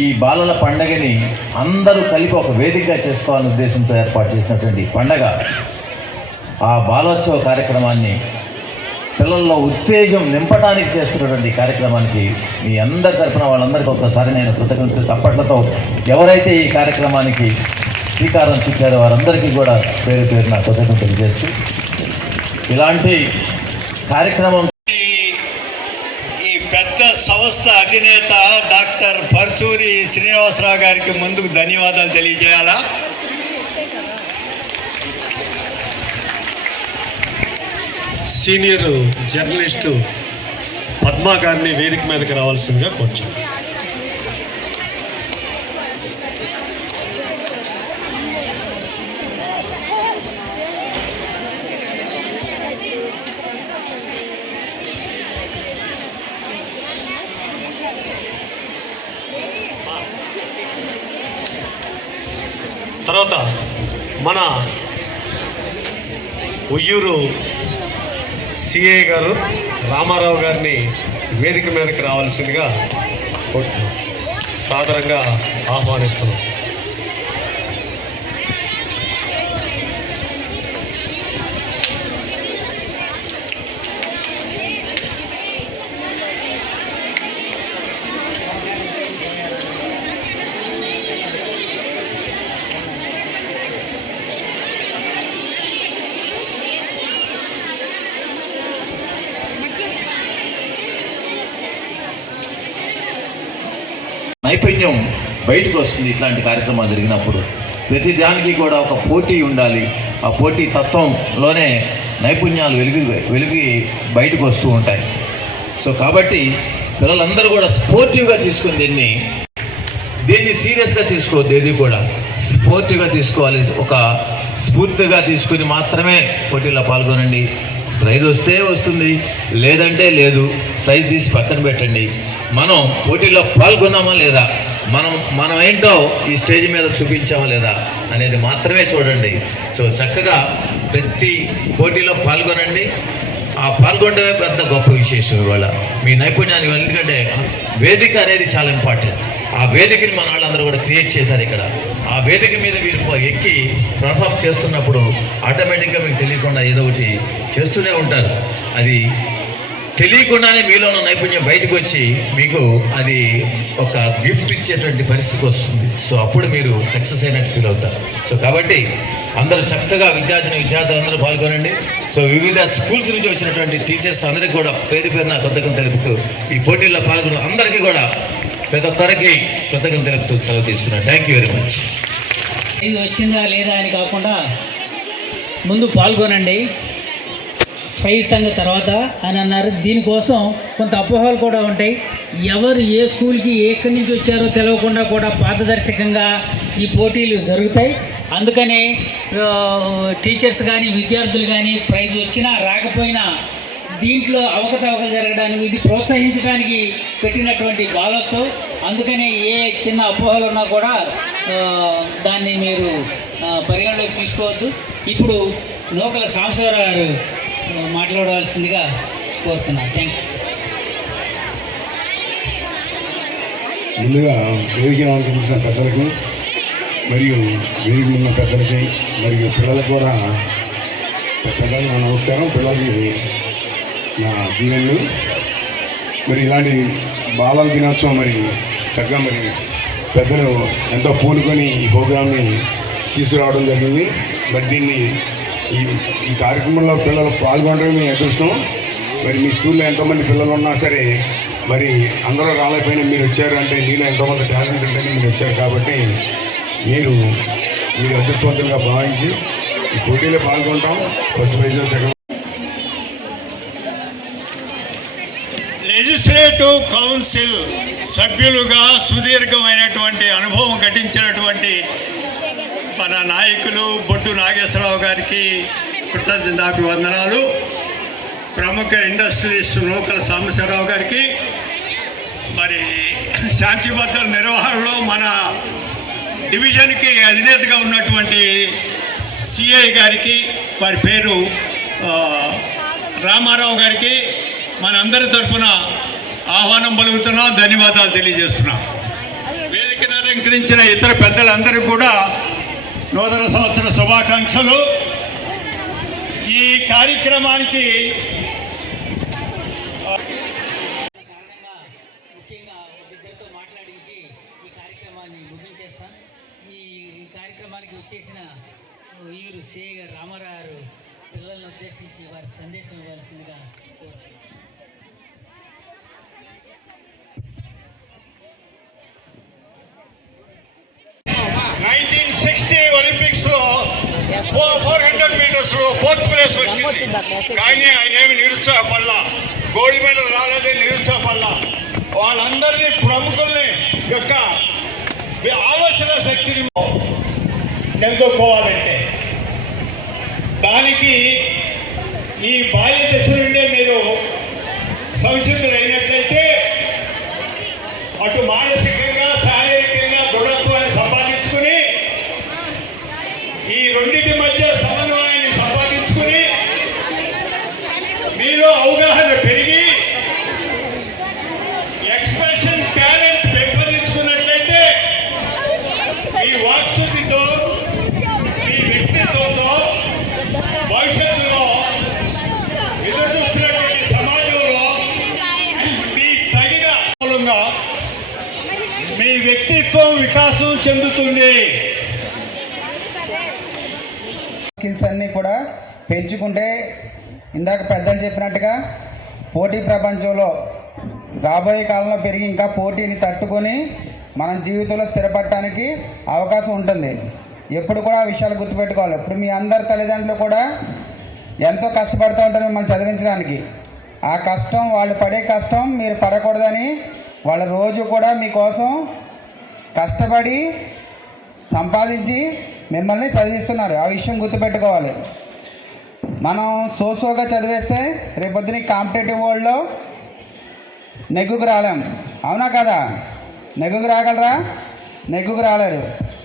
ఈ బాలల పండగని అందరూ కలిపి ఒక వేదికగా చేసుకోవాలనే ఉద్దేశంతో ఏర్పాటు చేసినటువంటి పండగ. ఆ బాలోత్సవ కార్యక్రమాన్ని పిల్లల్లో ఉత్తేజం నింపడానికి చేస్తున్నటువంటి కార్యక్రమానికి మీ అందరి తరఫున వాళ్ళందరికీ ఒక్కసారి నేను కృతజ్ఞతలు తప్పట్లతో ఎవరైతే ఈ కార్యక్రమానికి శ్రీకారం చుట్టారో వారందరికీ కూడా పేరు పేరున కృతజ్ఞతలు చేస్తూ ఇలాంటి కార్యక్రమం ఈ పెద్ద సంస్థ అధినేత డాక్టర్ పర్చూరి శ్రీనివాసరావు గారికి ముందుకు ధన్యవాదాలు తెలియజేయాలా. సీనియర్ జర్నలిస్టు పద్మా గారిని వేదిక మీదకి రావాల్సిందిగా కొంచెం తర్వాత మన ఉయ్యూరు సిఐ గారు రామారావు గారిని వేదిక మీదకి రావాల్సిందిగా సాదరంగా ఆహ్వానిస్తున్నాం. నైపుణ్యం బయటకు వస్తుంది. ఇట్లాంటి కార్యక్రమాలు జరిగినప్పుడు ప్రతి దానికి కూడా ఒక పోటీ ఉండాలి. ఆ పోటీ తత్వంలోనే నైపుణ్యాలు వెలిగి బయటకు వస్తూ ఉంటాయి. సో కాబట్టి పిల్లలందరూ కూడా స్పోర్టివ్గా తీసుకుని దీన్ని సీరియస్గా తీసుకోవద్దు. ఏది కూడా స్పోర్టివ్గా తీసుకోవాలి. ఒక స్ఫూర్తిగా తీసుకుని మాత్రమే పోటీలో పాల్గొనండి. ప్రైజ్ వస్తే వస్తుంది, లేదంటే లేదు. ప్రైజ్ తీసి పక్కన పెట్టండి. మనం పోటీలో పాల్గొన్నామా లేదా, మనం ఏంటో ఈ స్టేజ్ మీద చూపించామా లేదా అనేది మాత్రమే చూడండి. సో చక్కగా ప్రతి పోటీలో పాల్గొనండి. ఆ పాల్గొనడమే పెద్ద గొప్ప విశేషం. ఇవాళ మీ నైపుణ్యాన్ని, ఎందుకంటే వేదిక అనేది చాలా ఇంపార్టెంట్. ఆ వేదికని మన వాళ్ళందరూ కూడా క్రియేట్ చేశారు ఇక్కడ. ఆ వేదిక మీద మీరు ఎక్కి పర్ఫార్మ్ చేస్తున్నప్పుడు ఆటోమేటిక్గా మీకు తెలియకుండా ఏదో ఒకటి చేస్తూనే ఉంటారు. అది తెలియకుండానే మీలో ఉన్న నైపుణ్యం బయటకు వచ్చి మీకు అది ఒక గిఫ్ట్ ఇచ్చేటువంటి పరిస్థితికి వస్తుంది. సో అప్పుడు మీరు సక్సెస్ అయినట్టు ఫీల్ అవుతారు. సో కాబట్టి అందరూ చక్కగా విద్యార్థులందరూ పాల్గొనండి. సో వివిధ స్కూల్స్ నుంచి వచ్చినటువంటి టీచర్స్ అందరికీ కూడా పేరు పేరున కృతజ్ఞతలు తెలుపుతూ ఈ పోటీల్లో పాల్గొన్న అందరికీ కూడా ప్రతి ఒక్కరికి కృతజ్ఞతలు తెలుపుతూ సెలవు తీసుకున్నాను. Thank you very much. ఇది వచ్చిందా లేదా అని కాకుండా ముందు పాల్గొనండి, ప్రైజ్ సంగతి తర్వాత అని అన్నారు. దీనికోసం కొంత అపోహలు కూడా ఉంటాయి. ఎవరు ఏ స్కూల్కి ఎక్కడి నుంచి వచ్చారో తెలియకుండా కూడా పారదర్శకంగా ఈ పోటీలు జరుగుతాయి. అందుకనే టీచర్స్ కానీ విద్యార్థులు కానీ ప్రైజ్ వచ్చినా రాకపోయినా దీంట్లో అవకతవకలు జరగడానికి, ఇది ప్రోత్సహించడానికి పెట్టినటువంటి బాలోత్సవం. అందుకనే ఏ చిన్న అపోహలు ఉన్నా కూడా దాన్ని మీరు పరిగణలోకి తీసుకోవద్దు. ఇప్పుడు నూకల సాంబశివరావు గారు మాట్లాడవలసిందిగా కోరుతున్నాను. Thank you. ముందుగా వేదికను అనుకుంటున్న పెద్దలకు మరియు వేదిక ఉన్న పెద్దలకి మరియు పిల్లలకు కూడా పెద్దలకు నా నమస్కారం, పిల్లలకి నా దీవెనలు. మరి ఇలాంటి బాలల దినోత్సవం మరి చక్కగా మరి పెద్దలు ఎంతో పూనుకొని ఈ ప్రోగ్రామ్ని తీసుకురావడం జరిగింది. మరి దీన్ని ఈ కార్యక్రమంలో పిల్లలు పాల్గొనడం మీ అదృష్టం. మరి మీ స్కూల్లో ఎంతోమంది పిల్లలు ఉన్నా సరే మరి అందరూ రాలేకపోయినా మీరు వచ్చారు అంటే మీలో ఎంతోమంది టాలెంట్ ఉంటేనే మీరు వచ్చారు. కాబట్టి మీరు అదృష్టవంతులుగా భావించి ఈ పోటీలో పాల్గొంటాం. First prize, second. Legislative council సభ్యులుగా సుదీర్ఘమైనటువంటి అనుభవం ఘటించినటువంటి మన నాయకులు బొడ్డు నాగేశ్వరరావు గారికి కృతజ్ఞతాభివందనాలు. ప్రముఖ ఇండస్ట్రియలిస్ట్ నూకల సాంబశివరావు గారికి, మరి శాంతి భద్రతల నిర్వహణలో మన డివిజన్కి అధినేతగా ఉన్నటువంటి సిఐ గారికి, వారి పేరు రామారావు గారికి మనందరి తరఫున ఆహ్వానం పలుకుతున్నాం, ధన్యవాదాలు తెలియజేస్తున్నాం. వేదికను అలంకరించిన ఇతర పెద్దలందరికీ కూడా నూతన సంవత్సర శుభాకాంక్షలు. ఈ కార్యక్రమానికి ముఖ్యంగా ఇద్దరితో మాట్లాడించి ఈ కార్యక్రమాన్ని ముగించేస్తాం. ఈ కార్యక్రమానికి వచ్చేసిన ఊరు సిఐ గారు రామారావు గారు పిల్లలను ఉద్దేశించి వారి సందేశం ఇవ్వాల్సిందిగా కోరుచున్నాను. 1960 ఒలింపిక్స్ లో 400 మీటర్స్ లో 4th ప్లేస్ వచ్చింది. కానీ ఆయన ఏమి నిరుత్సాహపడలా, గోల్డ్ మెడల్ రాలేదని నిరుత్సాహపడలా. వాళ్ళందరినీ ప్రముఖుల్ని యొక్క ఆలోచన శక్తిని నెలకొల్పాలంటే దానికి ఈ బాల్య దశ నుండే మీరు సంసిద్ధులైనట్లయితే అటు మానసికంగా శారీరకంగా దృఢత్వాన్ని సంపాదించుకుని ఈ రెండింటి మధ్య సమన్వయాన్ని సంపాదించుకుని మీలో అవగాహన పెరిగి ఎక్స్ప్రెషన్ టాలెంట్ పెంపొందించుకున్నట్లయితే మీ వాక్శుద్ధితో మీ వ్యక్తిత్వంతో భవిష్యత్తులో ఎదురు చూస్తున్నటువంటి సమాజంలో మీ తగిన మూలంగా మీ వ్యక్తిత్వం వికాసం చెందుతుంది. స్కిల్స్ అన్నీ కూడా పెంచుకుంటే ఇందాక పెద్దలు చెప్పినట్టుగా పోటీ ప్రపంచంలో రాబోయే కాలంలో పెరిగి ఇంకా పోటీని తట్టుకొని మనం జీవితంలో స్థిరపడటానికి అవకాశం ఉంటుంది. ఎప్పుడు కూడా ఆ విషయాలు గుర్తుపెట్టుకోవాలి. ఇప్పుడు మీ అందరి తల్లిదండ్రులు కూడా ఎంతో కష్టపడుతూ ఉంటారు మిమ్మల్ని చదివించడానికి. ఆ కష్టం, వాళ్ళు పడే కష్టం మీరు పడకూడదని వాళ్ళ రోజు కూడా మీకోసం కష్టపడి సంపాదించి మిమ్మల్ని చదివిస్తున్నారు. ఆ విషయం గుర్తుపెట్టుకోవాలి. మనం సోగా చదివేస్తే రేపొద్దున కాంపిటేటివ్ వరల్డ్లో నెగ్గుకు రాలేం. అవునా కదా? నెగ్గుకు రాగలరా? నెగ్గుకు రాలేరు.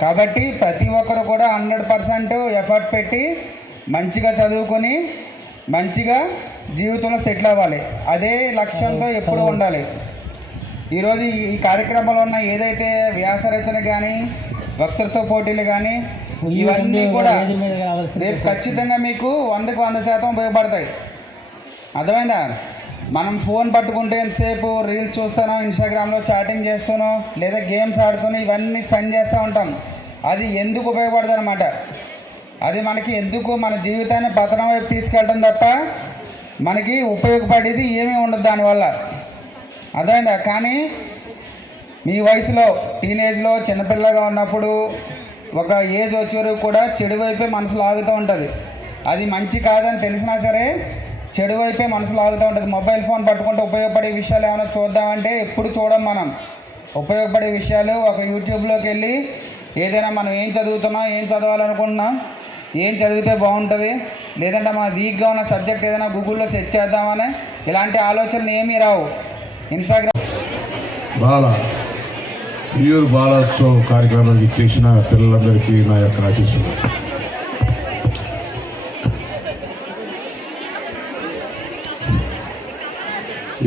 కాబట్టి ప్రతి ఒక్కరు కూడా 100% ఎఫర్ట్ పెట్టి మంచిగా చదువుకొని మంచిగా జీవితంలో సెటిల్ అవ్వాలి. అదే లక్ష్యంతో ఎప్పుడు ఉండాలి. ఈరోజు ఈ కార్యక్రమంలో ఉన్న ఏదైతే వ్యాసరచన కానీ వక్తృత్వ పోటీలు కానీ ఇవన్నీ కూడా రేపు ఖచ్చితంగా మీకు 100కు 100% ఉపయోగపడతాయి. అర్థమైందా? మనం ఫోన్ పట్టుకుంటే ఎంతసేపు రీల్స్ చూస్తానో, ఇన్స్టాగ్రామ్లో చాటింగ్ చేస్తానో, లేదా గేమ్స్ ఆడుతూనో ఇవన్నీ స్పెండ్ చేస్తూ ఉంటాం. అది ఎందుకు ఉపయోగపడదు అనమాట. అది మనకి ఎందుకు మన జీవితాన్ని పతనం వైపు తీసుకెళ్ళడం తప్ప మనకి ఉపయోగపడేది ఏమీ ఉండదు దానివల్ల. అర్థమైందా? కానీ మీ వయసులో టీనేజ్లో చిన్నపిల్లగా ఉన్నప్పుడు ఒక ఏజ్ వచ్చే వరకు కూడా చెడు వైపే మనసు లాగుతూ ఉంటుంది. అది మంచి కాదని తెలిసినా సరే చెడు వైపే మనసు లాగుతూ ఉంటుంది. మొబైల్ ఫోన్ పట్టుకుంటే ఉపయోగపడే విషయాలు ఏమైనా చూద్దామంటే ఎప్పుడు చూడం. మనం ఉపయోగపడే విషయాలు ఒక యూట్యూబ్లోకి వెళ్ళి ఏదైనా మనం ఏం చదువుతున్నాం, ఏం చదవాలనుకుంటున్నాం, ఏం చదివితే బాగుంటుంది, లేదంటే మన వీక్గా ఉన్న సబ్జెక్ట్ ఏదైనా గూగుల్లో సెర్చ్ చేద్దామని ఇలాంటి ఆలోచనలు ఏమీ రావు. ఇన్స్టాగ్రామ్ ప్యూర్ బాలోత్సవ్ కార్యక్రమానికి చేసిన పిల్లలందరికీ నా యొక్క ఆశీస్సులు.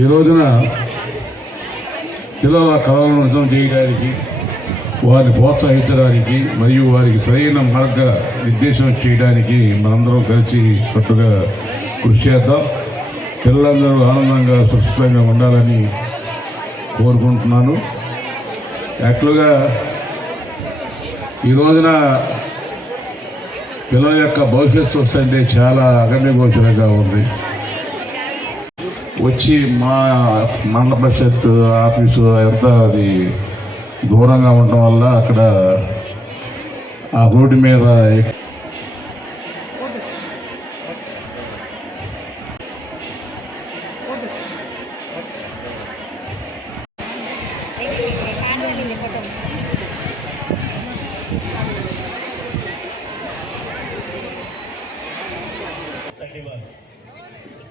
ఈ రోజున పిల్లల కళలను నిజం చేయడానికి, వారిని ప్రోత్సహించడానికి మరియు వారికి సరైన మార్గ నిర్దేశం చేయడానికి మనందరం కలిసి కట్టుగా కృషి చేద్దాం. పిల్లలందరూ ఆనందంగా సురక్షితంగా ఉండాలని కోరుకుంటున్నాను. యాక్చువల్గా ఈ రోజున పిల్లల యొక్క భవిష్యత్తు వస్తుంటే చాలా అగమ్యగోచరంగా ఉంది. వచ్చి మా మండల పరిషత్ ఆఫీసు అంతా అది దూరంగా ఉండటం వల్ల అక్కడ ఆ రోడ్డు మీద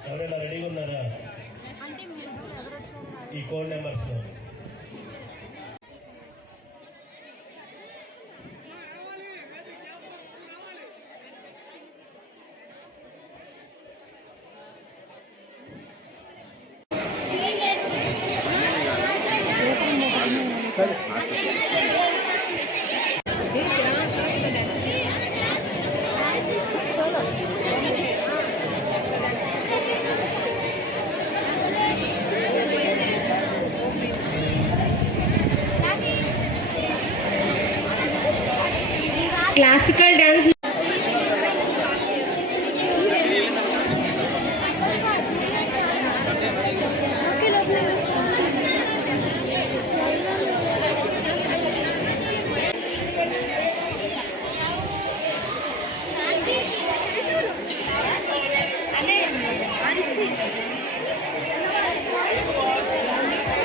ఎవరైనా రెడీగా ఉన్నారా? ఈ కోడ్ నెంబర్స్లో సరే క్లాసికల్ డ్యాన్స్